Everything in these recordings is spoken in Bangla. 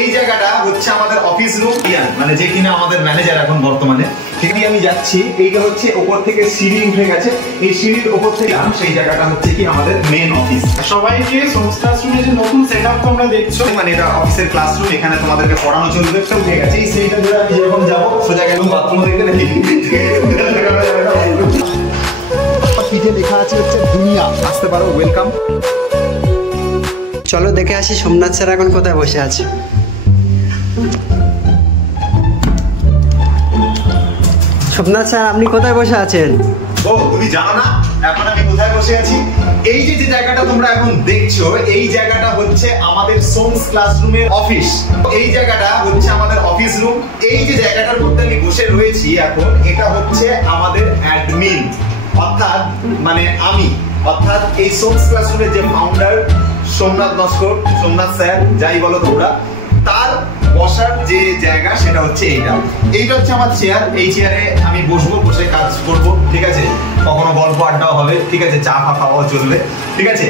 এই জায়গাটা হচ্ছে আমাদের অফিস রুম, মানে যে কিনা আমাদের ম্যানেজার এখন বর্তমানে। ঠিক আমি যাচ্ছি, এইটা হচ্ছে উপর থেকে সিঁড়ি উঠে গেছে, এই সিঁড়ির উপর থেকে সেই জায়গাটা হচ্ছে কি আমাদের মেন অফিস। সবাইকে সোমস ক্লাসরুমে যে নতুন সেটআপ তোমরা দেখছো, মানে এটা অফিসের ক্লাসরুম, এখানে তোমাদেরকে পড়ানো চলবে। সব ঠিক আছে, এই সিঁড়িটা ধরে আমি যখন যাবো সোজা গেলাম বাথরুম দেখতে নাকি পিঠে লেখা আছে হচ্ছে দুনিয়া, আসতে পারো, ওয়েলকাম। চলো দেখে আসি সোমনাথ স্যার এখন কোথায় বসে আছে। সোমনাথ স্যার আপনি কোথায় বসে আছেন? ও তুমি জানো না এখন আমি কোথায় বসে আছি? এই যে জায়গাটা তোমরা এখন দেখছো, এই জায়গাটা হচ্ছে আমাদের সোমস ক্লাসরুমের অফিস। এই জায়গাটা হচ্ছে আমাদের অফিস রুম। এই যে জায়গাটার মধ্যে আমি বসে রয়েছি এখন, এটা হচ্ছে আমাদের অ্যাডমিন, অর্থাৎ মানে আমি, অর্থাৎ এই সোমস ক্লাসরুমের যে ফাউন্ডার সোমনাথ নস্কর, সোমনাথ স্যার যাই বলো তোমরা, তার বসার যে জায়গা সেটা হচ্ছে এইটা হচ্ছে আমার চেয়ার। এই চেয়ারে আমি বসবো, বসে কাজ করব, ঠিক আছে। কখনো গল্প আড্ডাও হবে, ঠিক আছে, চা খাওয়াও চলবে, ঠিক আছে।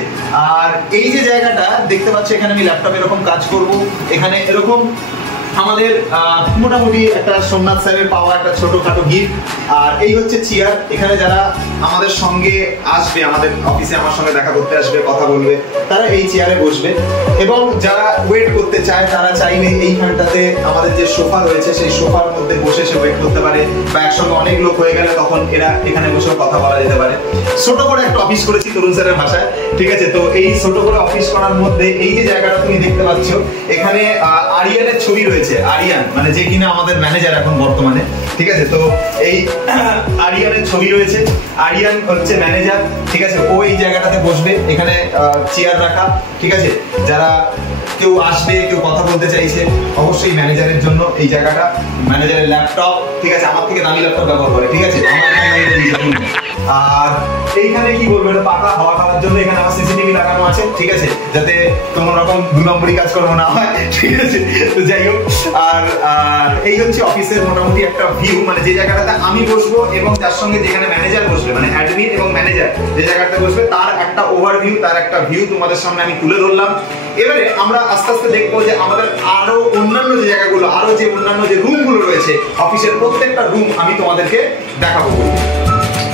আর এই যে জায়গাটা দেখতে পাচ্ছ, এখানে আমি ল্যাপটপে এরকম কাজ করব। এখানে এরকম আমাদের মোটামুটি একটা সোমনাথ স্যারের পাওয়া একটা ছোটখাটো গিফট। আর এই হচ্ছে চেয়ার, এখানে যারা আমাদের সঙ্গে আসবে, আমাদের অফিসে আমার সঙ্গে দেখা করতে আসবে, কথা বলবে, তারা এই চেয়ারে বসবে। এবং যারা ওয়েট করতে চায় তারা চাইলে এইখানটাতে আমাদের যে সোফা রয়েছে সেই সোফার মধ্যে বসে সে ওয়েট করতে পারে, বা একসঙ্গে অনেক লোক হয়ে গেলে তখন এরা এখানে বসেও কথা বলা যেতে পারে। ছোট করে একটা অফিস করেছি তরুণ স্যারের ভাষায়, ঠিক আছে। তো এই ছোট করে অফিস করার মধ্যে এই যে জায়গাটা তুমি দেখতে পাচ্ছ, এখানে আরিয়ানের ছবি রয়েছে। আরিয়ান মানে যে কিনা আমাদের ম্যানেজার এখন বর্তমানে, ঠিক আছে। তো এই আরিয়ানের ছবি রয়েছে, আরিয়ান হচ্ছে ম্যানেজার, ঠিক আছে। ও এই জায়গাটাতে বসবে, এখানে চেয়ার রাখা, ঠিক আছে। যারা কেউ আসবে, কেউ কথা বলতে চাইছে, অবশ্যই ম্যানেজারের জন্য এই জায়গাটা। ম্যানেজারের ল্যাপটপ, ঠিক আছে, আমার থেকে দামি ল্যাপটপ ব্যবহার করে, ঠিক আছে। আর এইখানে কি বলবো, এটা পাকা হাওয়া খাওয়ার জন্য এখানে আমার সিসিটিভি লাগানো আছে, ঠিক আছে, যাতে কোনো রকম 2 নম্বরই কাজ করানো না হয়, ঠিক আছে। তো যাই হোক, আর এই হচ্ছে অফিসের মোটামুটি একটা ভিউ, মানে যে জায়গাটাতে আমি বসবো এবং তার সঙ্গে যেখানে ম্যানেজার বসবে, মানে অ্যাডমিন এবং ম্যানেজার যে জায়গাটাতে বসবে, তার একটা ওভারভিউ, তার একটা ভিউ তোমাদের সামনে আমি তুলে ধরলাম। এবারে আমরা আস্তে আস্তে দেখবো যে আমাদের আরো অন্যান্য যে জায়গাগুলো, আরো যে অন্যান্য যে রুমগুলো রয়েছে, অফিসের প্রত্যেকটা রুম আমি তোমাদেরকে দেখাবো।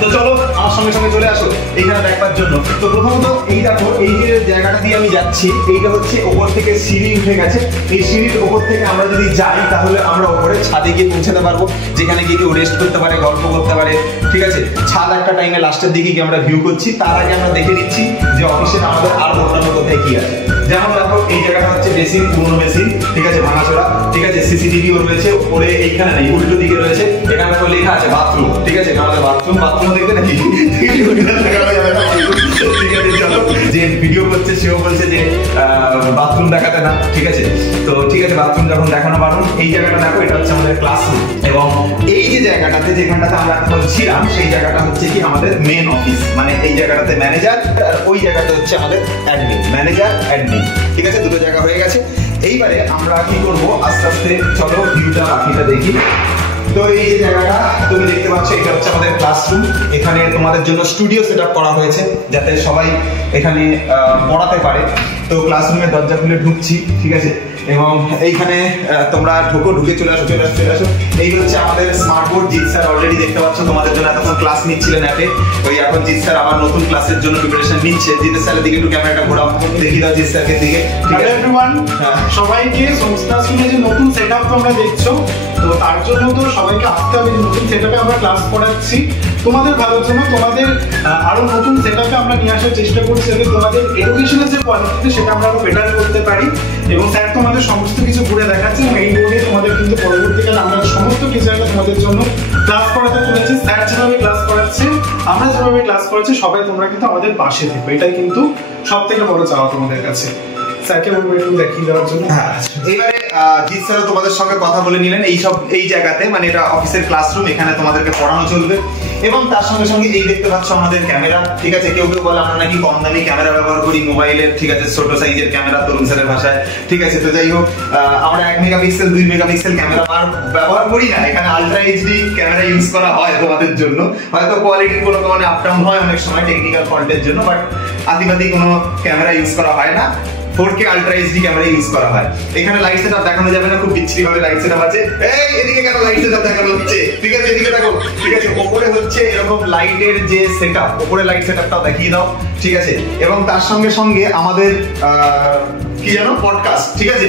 তো চলো আমার সঙ্গে সঙ্গে চলে আসো এইখানে দেখবার জন্য। তো প্রথমত এই দেখো, এই যে জায়গাটা দিয়ে আমি যাচ্ছি, এইটা হচ্ছে ওপর থেকে সিঁড়ি উঠে গেছে। এই সিঁড়ির ওপর থেকে আমরা যদি যাই তাহলে আমরা ওপরে ছাদে গিয়ে পৌঁছাতে পারবো, যেখানে গিয়ে কেউ রেস্ট করতে পারে, গল্প করতে পারে, ঠিক আছে। ছাদ একটা টাইমে লাস্টের দিকে গিয়ে আমরা ভিউ করছি, তার আগে আমরা দেখে নিচ্ছি যে অফিসের আমাদের আর অন্যান্য কোথায় কি আছে। যেমন দেখো এই জায়গাটা হচ্ছে বেসিন, পুরনো বেসিন, ঠিক আছে, ভাঙাচোরা, ঠিক আছে। সিসিটিভিও রয়েছে উপরে, এইখানে নেই, উল্টো দিকে রয়েছে। এখানে দেখো লেখা আছে বাথরুম, ঠিক আছে, আমাদের বাথরুম দেখতে নাকি যে ভিডিও করছে সেও বলছে যে বাথরুম দেখাতে না, ঠিক আছে। তো ঠিক আছে, বাথরুম যখন দেখানো বারণ। এই জায়গাটা দেখো, এটা হচ্ছে আমাদের ক্লাসরুম। এবং এই যে জায়গাটাতে, যেখানটাতে আমরা এখন ছিলাম, সেই জায়গাটা হচ্ছে কি আমাদের মেন অফিস, মানে এই জায়গাটাতে ম্যানেজার, আর ওই জায়গাটা হচ্ছে আমাদের অ্যাডমিন, ম্যানেজার অ্যাডমিন, ঠিক আছে। দুটো জায়গা হয়ে গেছে। এইবারে আমরা কি করব, আস্তে আস্তে চলো ভিউটা বাকিটা দেখি। তো এই যে জায়গাটা তুমি দেখতে পাচ্ছ, এটা হচ্ছে আমাদের ক্লাসরুম। এখানে তোমাদের জন্য স্টুডিও সেটআপ করা হয়েছে যাতে সবাই এখানে পড়াতে পারে। তো ক্লাসরুমের দরজা খুলে ঢুকছি, ঠিক আছে। এবং এইখানে তোমরা ঢুকে চলে আসো। এই হচ্ছে আমাদের smart board. Jeet sir already দেখতে পাচ্ছ তোমাদের জন্য এতক্ষণ ক্লাস নিচ্ছিলেন অ্যাপে। ওই এখন জিৎ স্যার আবার নতুন ক্লাসের জন্য প্রিপারেশন নিচ্ছে। জিৎ স্যারের দিকে একটু ক্যামেরাটা ঘোরাও, দেখি দাও জিৎ স্যারকে দিকে। হ্যালো এভরিওয়ান, সবাইকে সোমস ক্লাসরুমে যে নতুন সেটআপ তোমরা দেখছো, তো তার জন্য তো সবাইকে আসতে হবে। নতুন সেটআপে আমরা ক্লাস করাচ্ছি তোমাদের ভালোর জন্য। তোমাদের আরো নতুন সেটআপে আমরা নিয়ে আসার চেষ্টা করছি, যাতে তোমাদের এডুকেশনের যে কোয়ালিটি সেটা আমরা আরো বেটার করতে পারি। এবং স্যার তোমাদের সমস্ত কিছু ঘুরে দেখাচ্ছে, এবং এই বোর্ডে তোমাদের কিন্তু পরবর্তীকালে আমরা সমস্ত কিছু তোমাদের জন্য ক্লাস করাতে চলেছি। স্যার যেভাবে ক্লাস করাচ্ছে, আমরা যেভাবে ক্লাস করাচ্ছি, সবাই তোমরা কিন্তু আমাদের পাশে থাকবে, এটাই কিন্তু সব থেকে বড় চাওয়া তোমাদের কাছে। স্যারকে বলবো একটু দেখিয়ে দেওয়ার জন্য। হ্যাঁ, এবারে জিৎ স্যার তোমাদের সঙ্গে কথা বলে নিলেন এই জায়গাতে, মানে এটা অফিসের ক্লাসরুম, এখানে তোমাদেরকে পড়ানো চলবে। এবং তার সঙ্গে সঙ্গে এই দেখতে পাচ্ছ আমাদের ক্যামেরা, ঠিক আছে। কেউ বলে আমরা নাকি কম দামি ক্যামেরা ব্যবহার করি মোবাইলের, ঠিক আছে, ছোট সাইজের ক্যামেরা তরুণ স্যারের ভাষায়, ঠিক আছে। তো যাই হোক, আমরা 1 মেগাপিক্সেল 2 মেগাপিক্সেল ক্যামেরা ব্যবহার করি না, এখানে আলট্রা এইচডি ক্যামেরা ইউজ করা হয় তোমাদের জন্য। হয়তো কোয়ালিটির কোনো আপ ডাউন হয় অনেক সময় টেকনিক্যাল ফল্টের জন্য, বাট আদিবাদী কোনো ক্যামেরা ইউজ করা হয় না। 4K ultra HD camera use করা হয়। এখানে লাইট সেটআপ দেখানো যাবে না, খুব বিচ্ছিরি ভাবে লাইট সেটআপ আছে। এই এদিকে কেন লাইট সেটআপ দেখানো হচ্ছে? ঠিক আছে, এদিকে দেখো। ঠিক আছে, উপরে হচ্ছে এরকম লাইটের যে সেটআপ, উপরে লাইট সেটআপটাও দেখিয়ে দাও। ঠিক আছে, এবং তার সঙ্গে সঙ্গে আমাদের কি জানো পডকাস্ট, ঠিক আছে,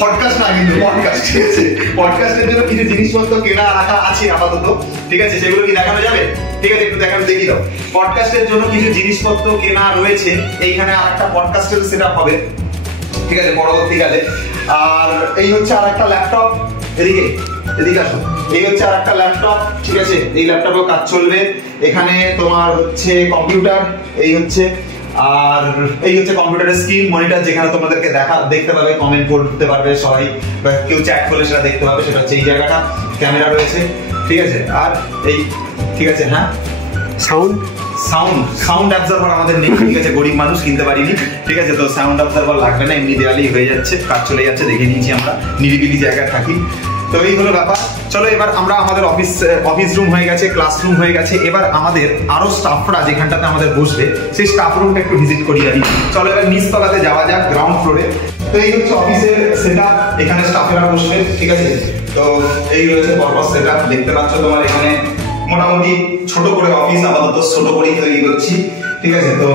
পডকাস্ট না কিন্তু পডকাস্ট, ঠিক আছে, পডকাস্টের জন্য কিছু জিনিসপত্র কেনা রাখা আছে আপাতত। ঠিক আছে, সেগুলো কি দেখানো যাবে? ঠিক আছে, একটু দেখানো দেখিয়ে দাও। পডকাস্টের জন্য কিছু জিনিসপত্র কেনা রয়েছে, এইখানে আরেকটা পডকাস্টের সেটআপ হবে। ঠিক আছে, পরবর্তীকালে। আর এই হচ্ছে আরেকটা ল্যাপটপ, এদিকে এদিকে আসো। এই হচ্ছে আরেকটা ল্যাপটপ, ঠিক আছে, এই ল্যাপটপেও কাজ চলবে। এখানে তোমার হচ্ছে কম্পিউটার, এই হচ্ছে, আর এই হচ্ছে কম্পিউটারের স্ক্রিন মনিটর, যেখানে তোমাদেরকে দেখতে পাবে, কমেন্ট করতে পারবে সবাই, বা কেউ চ্যাট করলে সেটা দেখতে পাবে। সেটা হচ্ছে এই জায়গাটা, ক্যামেরা রয়েছে। ঠিক আছে, আর এই, ঠিক আছে, হ্যাঁ, সাউন্ড অ্যাবজর্ভার আমাদের নেই। ঠিক আছে, গরিব মানুষ কিনতে পারিনি। ঠিক আছে, তো সাউন্ড অ্যাবজর্ভার লাগবে না, এমনি দেওয়ালেই হয়ে যাচ্ছে, কাজ চলে যাচ্ছে, দেখে নিয়েছি আমরা, নিরিবিলি জায়গায় থাকি। তো এই হলো ব্যাপার। চলো এবার আমরা আমাদের অফিস রুম হয়ে গেছে, ক্লাসরুম হয়ে গেছে, এবার আমাদের আরো স্টাফরা যেখানটাতে আমাদের বসবে সেই স্টাফ রুমটা একটু ভিজিট করিয়ে দিই। চলো এবার নিচতলাতে যাওয়া যাক, গ্রাউন্ড ফ্লোরে। তো এই হচ্ছে অফিসের সেটআপ, এখানে স্টাফেরা বসবে। ঠিক আছে, তো এই রয়েছে পরপর সেটআপ, দেখতে পাচ্ছ তোমার এখানে মোটামুটি ছোট করে অফিস আপাতত ছোট করেই তৈরি করছি। ঠিক আছে, তো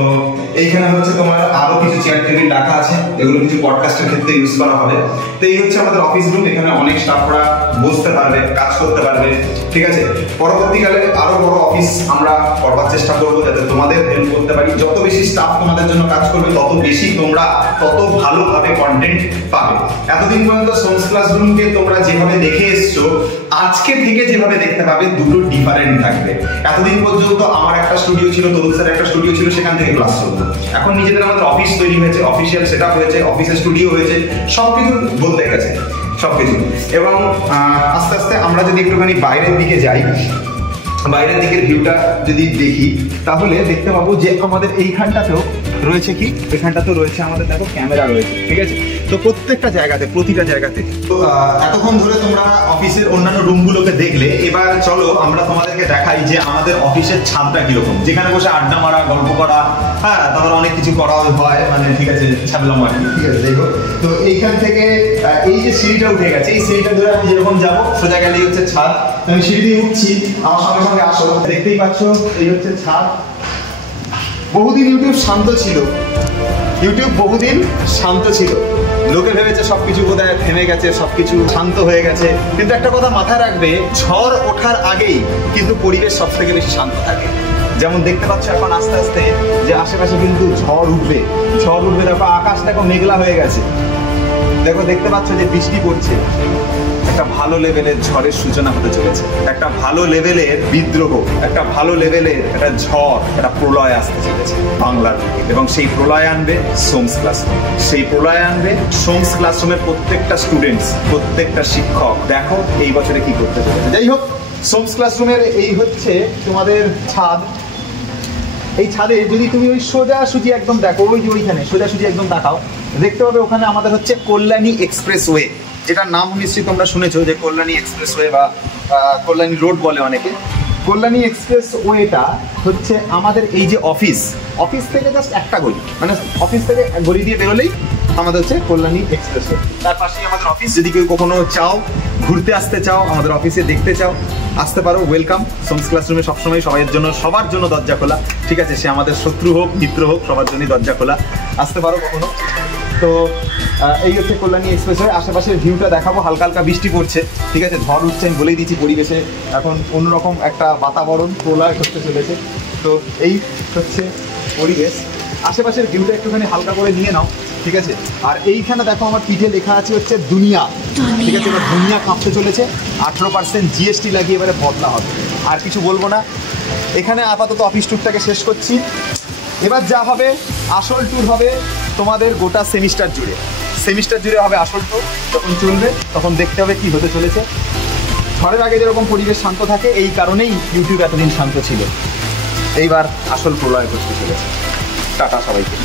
এইখানে হচ্ছে তোমার আরো কিছু চেয়ার টেবিল রাখা আছে, এগুলো কিছু পডকাস্টের ক্ষেত্রে ইউজ করা হবে। তো এই হচ্ছে আমাদের অফিস রুম, এখানে অনেক স্টাফরা বসতে পারবে, কাজ করতে পারবে। ঠিক আছে, পরবর্তীকালে আরো বড় অফিস আমরা করবার চেষ্টা করবো, যাতে তোমাদের হেল্প করতে পারি। যত বেশি স্টাফ তোমাদের জন্য কাজ করবে, তত বেশি তোমরা তত ভালোভাবে কন্টেন্ট পাবে। এতদিন পর্যন্ত সোমস ক্লাসরুমকে তোমরা যেভাবে দেখে এসছো, আজকে থেকে যেভাবে দেখতে পাবে দুটো ডিফারেন্ট থাকবে। এতদিন পর্যন্ত আমার একটা স্টুডিও ছিল, তরুণ স্যার একটা স্টুডিও ছিল, সেখান থেকে ক্লাস চলতো। এখন নিজেদের আমাদের অফিস তৈরি হয়েছে, অফিসিয়াল সেটআপ হয়েছে, অফিসের স্টুডিও হয়েছে, সবকিছু বদলে গেছে সবকিছু। এবং আস্তে আস্তে আমরা যদি একটুখানি বাইরের দিকে যাই, বাইরের দিকের ভিউটা যদি দেখি, তাহলে দেখতে পাবো যে আমাদের এইখানটাতেও রয়েছে কি, এখানটাতেও রয়েছে আমাদের, দেখো ক্যামেরা রয়েছে। ঠিক আছে, তো প্রত্যেকটা জায়গাতে, প্রতিটা জায়গাতে। তো এতক্ষণ ধরে তোমরা অফিসের অন্যান্য রুমগুলোকে দেখলে, এবার চলো আমরা তোমাদেরকে দেখাই যে আমাদের অফিসের ছাদটা কিরকম, যেখানে বসে আড্ডা মারা, গল্প করা, হ্যাঁ, তারপর অনেক কিছু করা হয়, মানে ঠিক আছে, ছাড়লাম আর কি। ঠিক আছে, দেখো, তো এইখান থেকে এই যে সিঁড়িটা উঠে গেছে, এই সিঁড়িটা ধরে আমি যেরকম যাবো, সোজা গেলেই হচ্ছে ছাদ। আমি সিঁড়ি দিয়ে উঠছি, আমার সঙ্গে সঙ্গে আসো, দেখতেই পাচ্ছ এই হচ্ছে ছাদ। বহুদিন ইউটিউব শান্ত ছিল, ইউটিউব বহুদিন শান্ত ছিল, লোকে ভেবেছে সবকিছু বোধহয় থেমে গেছে, সবকিছু শান্ত হয়ে গেছে। কিন্তু একটা কথা মাথায় রাখবে, ঝড় ওঠার আগেই কিন্তু পরিবেশ সব থেকে বেশি শান্ত থাকে। যেমন দেখতে পাচ্ছ এখন আস্তে আস্তে যে আশেপাশে কিন্তু ঝড় উঠবে। দেখো আকাশটা এখন মেঘলা হয়ে গেছে, দেখো দেখতে পাচ্ছ যে বৃষ্টি পড়ছে। একটা ভালো লেভেলের ঝড়ের সূচনা হতে চলেছে, একটা ভালো লেভেলের বিদ্রোহ, একটা ভালো লেভেলের একটা ঝড়, একটা প্রলয় আসতে চলেছে বাংলার দিকে। এবং সেই প্রলয় আনবে সোমস ক্লাসরুম, সেই প্রলয় আনবে সোমস ক্লাসরুমের প্রত্যেকটা স্টুডেন্টস, প্রত্যেকটা শিক্ষক। দেখো এই বছরে কি করতে চলেছে। যাই হোক, সোমস ক্লাসরুমের এই হচ্ছে তোমাদের ছাদ। এই ছাদে যদি তুমি ওই সোজাসুজি একদম দেখো, ওই যে ওইখানে সোজাসুজি একদম তাকাও, দেখতে পাবে ওখানে আমাদের হচ্ছে কল্যাণী এক্সপ্রেসওয়ে, যেটার নাম নিশ্চয়ই তোমরা শুনেছো যে কল্যাণী এক্সপ্রেসওয়ে বা কল্যাণী রোড বলে অনেকে। কল্যাণী এক্সপ্রেসওয়েটা হচ্ছে আমাদের এই যে অফিস থেকে জাস্ট একটা গলি, মানে অফিস থেকে গলি দিয়ে বেরোলেই আমাদের হচ্ছে কল্যাণী এক্সপ্রেসওয়ে। তার পাশেই আমাদের অফিস। যদি কেউ কখনো চাও, ঘুরতে আসতে চাও, আমাদের অফিসে দেখতে চাও, আসতে পারো, ওয়েলকাম। সোমস ক্লাসরুমে সবসময় সবার জন্য দরজা খোলা। ঠিক আছে, সে আমাদের শত্রু হোক, মিত্র হোক, সবার জন্যই দরজা খোলা, আসতে পারো কখনো। তো এই হচ্ছে কল্যাণী এক্সপ্রেসওয়ে। আশেপাশের ভিউটা দেখাবো, হালকা হালকা বৃষ্টি পড়ছে। ঠিক আছে, ঝড় উঠছে, আমি বলেই দিচ্ছি, পরিবেশে এখন অন্যরকম একটা বাতাবরণ প্রলয় করতে চলেছে। তো এই হচ্ছে পরিবেশ, আশেপাশের ভিউটা একটুখানি হালকা করে নিয়ে নাও। ঠিক আছে, আর এইখানে দেখো আমার পিঠে লেখা আছে হচ্ছে দুনিয়া। ঠিক আছে, এবার দুনিয়া কাঁপতে চলেছে, 18% জিএসটি লাগিয়ে এবারে বদলা হবে। আর কিছু বলবো না, এখানে আপাতত অফিস ট্যুরটাকে শেষ করছি। এবার যা হবে, আসল ট্যুর হবে তোমাদের গোটা সেমিস্টার জুড়ে হবে আসল ট্যুর। যখন চলবে তখন দেখতে হবে কি হতে চলেছে। ঝড়ের আগে যেরকম পরিবেশ শান্ত থাকে, এই কারণেই ইউটিউব এতদিন শান্ত ছিল। এইবার আসল প্রলয় করতে চলেছে। টাটা সবাইকে।